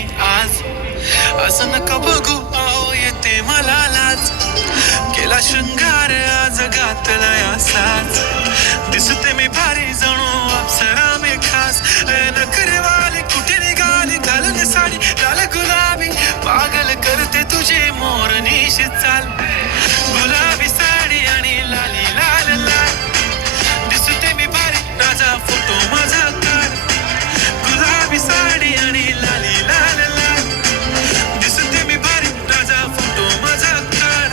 मी आज. असं नका बघू अहो येते मला लाज. केला शृंगार आज घातलाय असाच. दिसते मी भारी जणू अप्सरा मी खास. नखरेवाली कुठे निघाली घालून साडी लाल गुलाबी. पागल करते तुझे मोरनीशी चाल. गुलाबी साडी आणि लाली लाल लाल. दिसते मी भारी राजा फोटो माझा काढ. गुलाबी साडी आणि लाली लाल लाल. दिसते मी भारी राजा फोटो माझा काढ.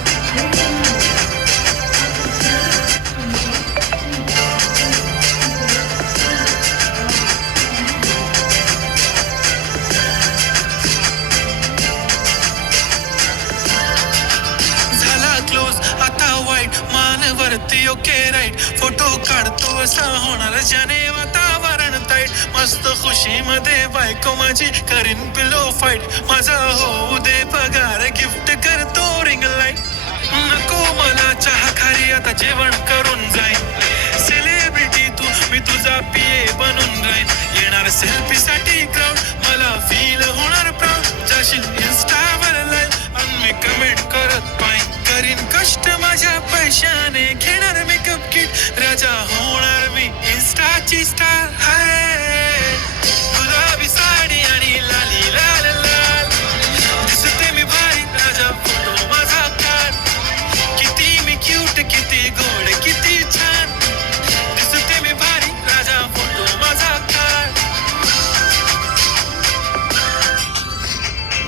झाला क्लोज आता वाईट मानवरती ओके राईट. फोटो काढतो असा होणार ज्याने वातावरण ताईट. मस्त खुशी मध्ये बायको माझी करीन पिलो फाईट. माझा होऊ दे पगार गिफ्ट करतो रिंग लाईट. नको मला चहा खारी आता जेवण करून जाईन. सेलिब्रिटी तू मी तुझा पिये बनून राहीन. येणार सेल्फी साठी क्राऊड मला फील होणार प्राऊड. जाशील इन्स्टावर लाईव्ह आणि मी कमेंट करत पाहिन. करीन कष्ट माझ्या पैशाने घेणार मेकअप किट. राजा होणार मी इन्स्टाची स्टार.